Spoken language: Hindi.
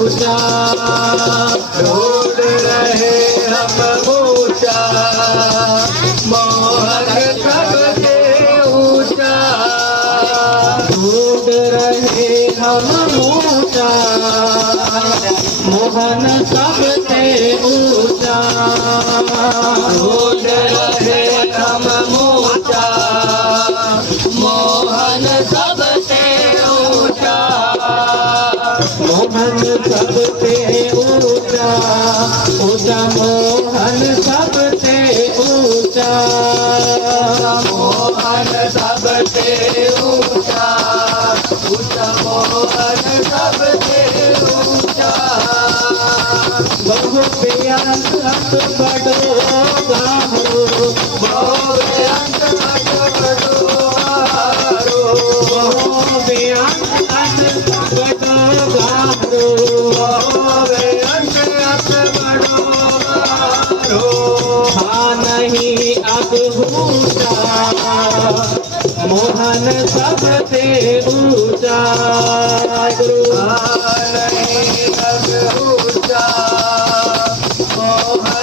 ऊँचा रोड रहे हम ऊँचा मोहन सबसे ऊँचा रोड रहे हम ऊँचा मोहन सबसे ऊँचा मोहन सबसे ऊँचा ऊँचा मोहन सबसे ऊँचा। मोहन सबसे ऊँचा ऊँचा मोहन सबसे ऊँचा। बहु प्रियंक बड़ो गारो, बहु प्रियंक बड़ो गारो। बहु प्रियंक बड़ो সবে উঁচা মোহন সবতে উঁচা গুরু সবে উঁচা মোহন